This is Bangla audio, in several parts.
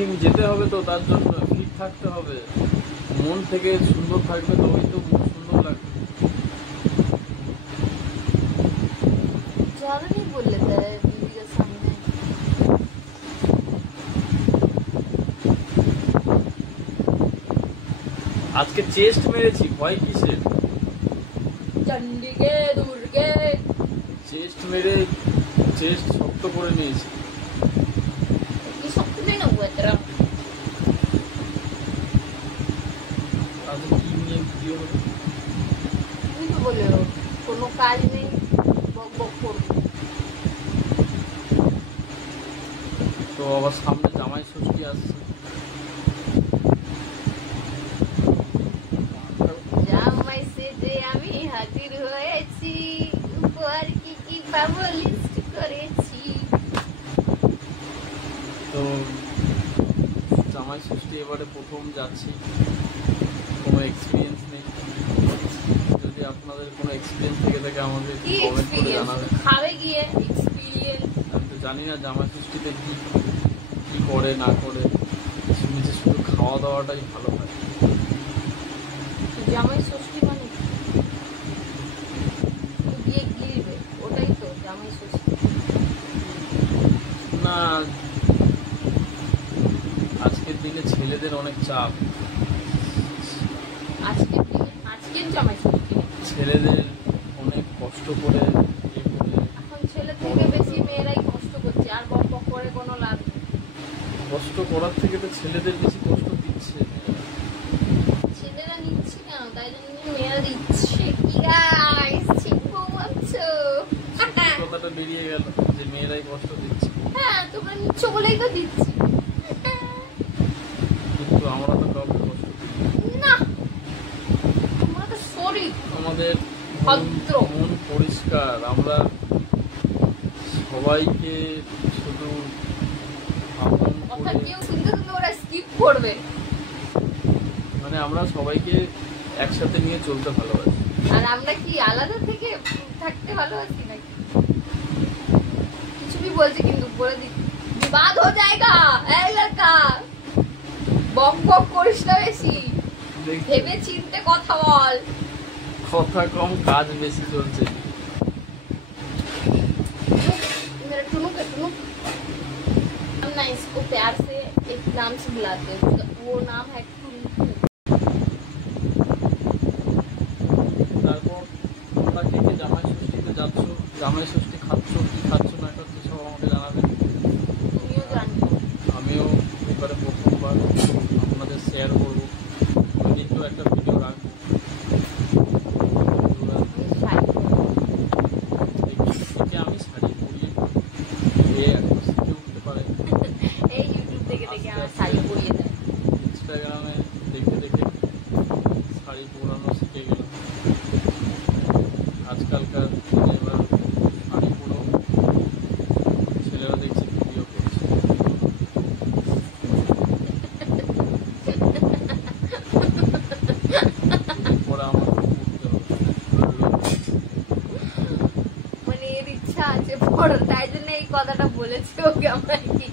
জিম যেতে হবে, তো তার জন্য ফিট থাকতে হবে, মন থেকে সুন্দর থাকবে, তবেই তো মুখ সুন্দর লাগবে। ज़्यादा नहीं बोल लेता है बीवी के सामने। আজকে চেস্ট মেরেছি, ভয় কিসের? चंडीगे दुर्गे চেস্ট মেরে চেস্ট শক্ত করে নিয়েছি। ये सब नहीं ना हुआ तेरा। আজকে কি নিয়ে ভিডিও হবে? তুমি তো বলে কোনো কাজ নেই, বক বক করবে। তো আবার সামনে জামাই ষষ্ঠী আসছে। জামাই সেজে আমি হাজির হয়েছি, উপহার কি কি পাবো লিস্ট করেছি। তো জামাই ষষ্ঠী এবারে প্রথম যাচ্ছি, কোনো এক্সপিরিয়েন্স নেই। যদি আপনাদের কোনো এক্সপিরিয়েন্স থেকে থাকে আমাদের কি কমেন্ট করে এক্সপিরিয়েন্স? জানাবেন। খাবে গিয়ে এক্সপিরিয়েন্স। আমি তো জানি না জামাই ষষ্ঠীতে কি কি করে না করে, শুনেছি শুধু খাওয়া দাওয়াটাই ভালো হয়। জামাই ষষ্ঠী মানে গিয়ে গিলবে, ওটাই তো জামাই ষষ্ঠী। না, আজকের দিনে ছেলেদের অনেক চাপ, আজকের জামাই ষষ্ঠী ছেলেদের অনেক কষ্ট করে ইয়ে করে। এখন ছেলে থেকে বেশি মেয়েরাই কষ্ট করছে, আর বক বক করে কোনো লাভ নেই। কষ্ট করার থেকে তো ছেলেদের বেশি কষ্ট দিচ্ছে। ছেলেরা নিচ্ছে কেন, তাই জন্য মেয়েরা দিচ্ছে। কি গাইস ঠিক বলছো? কথাটা বেরিয়ে গেল যে মেয়েরাই কষ্ট দিচ্ছে, হ্যাঁ তোমরা নিচ্ছ বলেই তো দিচ্ছি। কিন্তু আমরা তো কাউকে কষ্ট দিই না। না তোমরা তো শরীর আমাদের ভদ্র। মন পরিষ্কার, আমরা সবাইকে শুধু আপন কথা করে, কেউ শুনতে শুনতে ওরা স্কিপ করবে। মানে আমরা সবাইকে একসাথে নিয়ে চলতে ভালোবাসি। আর আমরা কি আলাদা থেকে থাকতে ভালোবাসি নাকি? কিছু भी বলছে কিন্তু বলে দি বিবাদ हो जाएगा। এই লড়কা বক বক করিস না বেশি, ভেবে চিন্তে কথা বল। কথা কম কাজ বেশি চলছে। मेरा टुनुक है टुनुक। हम ना इसको प्यार से एक नाम से बुलाते हैं, वो नाम है टुनुकू। তারপর তোমরা কে কে জামাই ষষ্ঠীতে যাচ্ছ, জামাই ষষ্ঠী খাচ্ছ কি খাচ্ছ না খাচ্ছ সব আমাকে জানাবেন। তুমিও জানতো আমিও এবারে প্রথমবার আপনাদের শেয়ার করবো, আমি নিজেও একটা ভিডিও রাখবো। থেকে আমি শাড়ি পরিয়ে এ এখন শিখে উঠতে পারে। এই ইউটিউব থেকে দেখে আমার শাড়ি পরিয়ে দেয়। ইনস্টাগ্রামে দেখে দেখে শাড়ি পরানো শিখে গেলাম। আজকালকার দিনে এবার শাড়ি পরেও ছেলেরা দেখছি ভিডিও করছে। এরপরে আমার পড়তে হবে। মানে এর ইচ্ছা আছে পড়ো, তাই জন্য এই কথাটা বলেছে ওকে। আমরা কি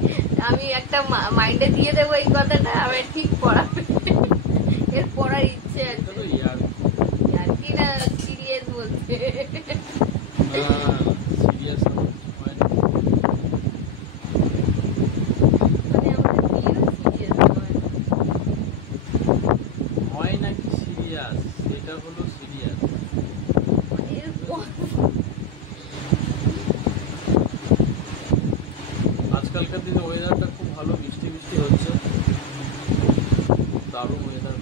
আমি একটা মাইন্ডে দিয়ে দেবো এই কথাটা, আমি ঠিক পড়াবে। এর পড়ার ইচ্ছে আছে। চলো ইয়ার আর কি না সিরিয়াস বলছে। সিরিয়াস হয় না। মানে আমাদের বিয়েও সিরিয়াস নয়। হয় নাকি সিরিয়াস, সেটা হলো সিরিয়াস। মানে এর আজকালকার দিনে ওয়েদারটা খুব ভালো, বৃষ্টি বৃষ্টি হচ্ছে, দারুণ ওয়েদার।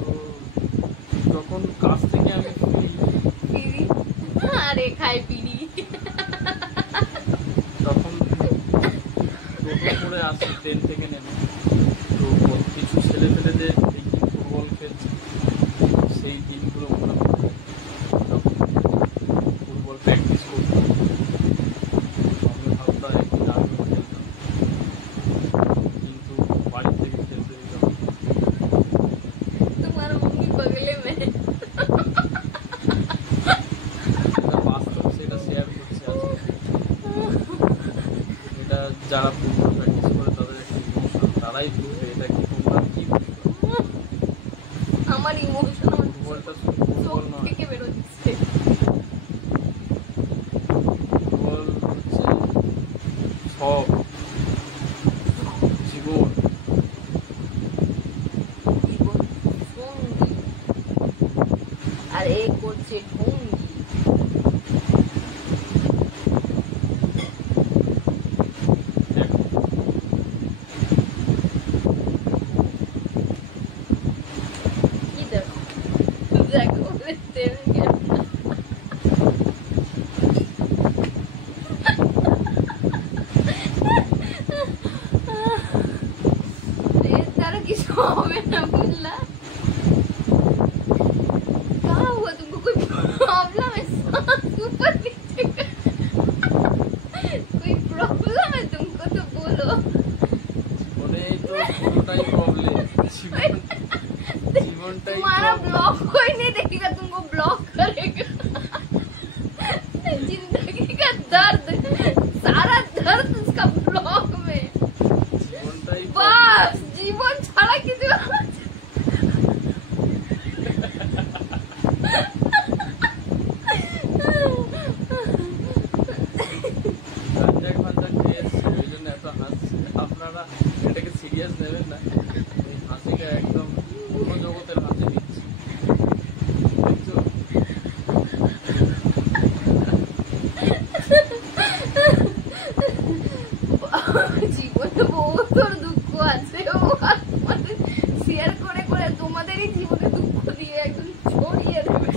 তো যখন কাজ থেকে আমি পিড়ি আরে খাই পিড়ি। তখন টোটো করে আসি ট্রেন থেকে নেমে, তো কিছু ছেলে ফেলেদের দেখি ফুটবল খেলছে, সেই দিনগুলো মনে পড়ে। তখন ফুটবল প্র্যাকটিস করতাম, আমি ভাবতাম একদিন আমিও খেলতাম, কিন্তু বাড়ি থেকে খেলতে দিতাম। তোমার মম্মি বগলে মে। এটা বাস্তব, সেটা শেয়ার করছি আজকে। এটা যারা ফুটবল প্র্যাকটিস করে পাই দুটো, এটা কি তোমরা কি বুঝছো? আমার ইমোশন ফুটবলটা শুধু ফুটবল নয়, থেকে বেরোচ্ছে। ফুটবল হচ্ছে সব জীবন। জীবন সঙ্গী আর এ করছে ঢঙ্গি। দেখো কি দেখো দেখো বলে থেমে গেল। এর দ্বারা কিছু হবে না বুঝলা। क्या हुआ तुमको, कोई प्रॉब्लम है सांस ऊपर नीचे का? कोई प्रॉब्लम है तुमको तो बोलो। জীবনে তো পুরোটাই প্রবলেম, জীবনটাই तुम्हारा problem। ब्लॉक कोई नहीं देखेगा, तुमको ब्लॉक करेगा। जिंदगी का दर्द, सारा दर्द उसका ब्लॉक में। জীবনটাই बस जीवन ছাড়া কিছু গাঞ্জা ফাঞ্জা খেয়ে এসছি, ওই জন্য এত হাসছি। আপনারা এটাকে সিরিয়াস নেবেন না, এই হাসিটা একদম অন্য জগতের হাসি দিচ্ছি, বুঝছো? জীবনে বহুত দুঃখ আছে, ও মানে শেয়ার করে করে তোমাদেরই জীবনে দুঃখ দিয়ে একদম ছড়িয়ে দেবে।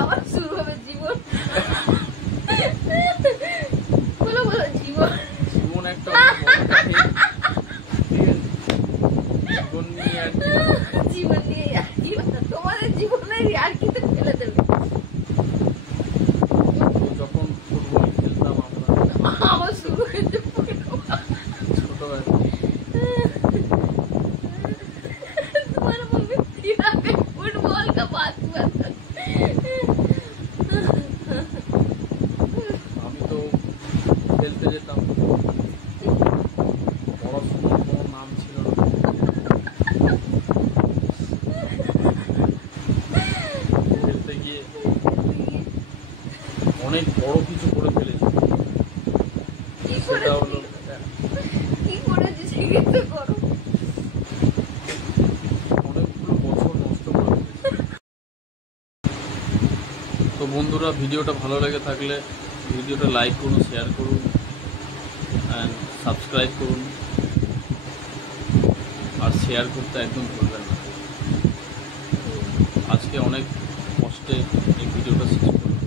আবার শুরু হবে জীবন। বলো বলো জীবন। জীবন একটা অনেক বড় কাহিনী, ঠিক আছে? জীবন নিয়ে আর কি হবে? জীবন নিয়ে আর কি, তোমাদের জীবনের আর কি তো ফেলে দেবে। তো যখন ফুটবল খেলতাম আমরা আবার শুরু হয়েছে ছোটবেলায়, तुम्हारा मम्मी फिरा पे फुटबॉल का बात हुआ था। আমি তো খেলতে যেতাম, পড়াশোনার কোনো নাম ছিল না, খেলতে গিয়ে অনেক বড় কিছু করে ফেলেছি। কি সেটা হলো কি করেছি সেগুলো তো করো। অনেকগুলো বছর নষ্ট করে ফেলেছি। তো বন্ধুরা, ভিডিওটা ভালো লেগে থাকলে ভিডিওটা লাইক করুন, শেয়ার করুন অ্যান্ড সাবস্ক্রাইব করুন, আর শেয়ার করতে একদম ভুলবেন না। আজকে অনেক কষ্টে এই ভিডিওটা শেষ করলাম।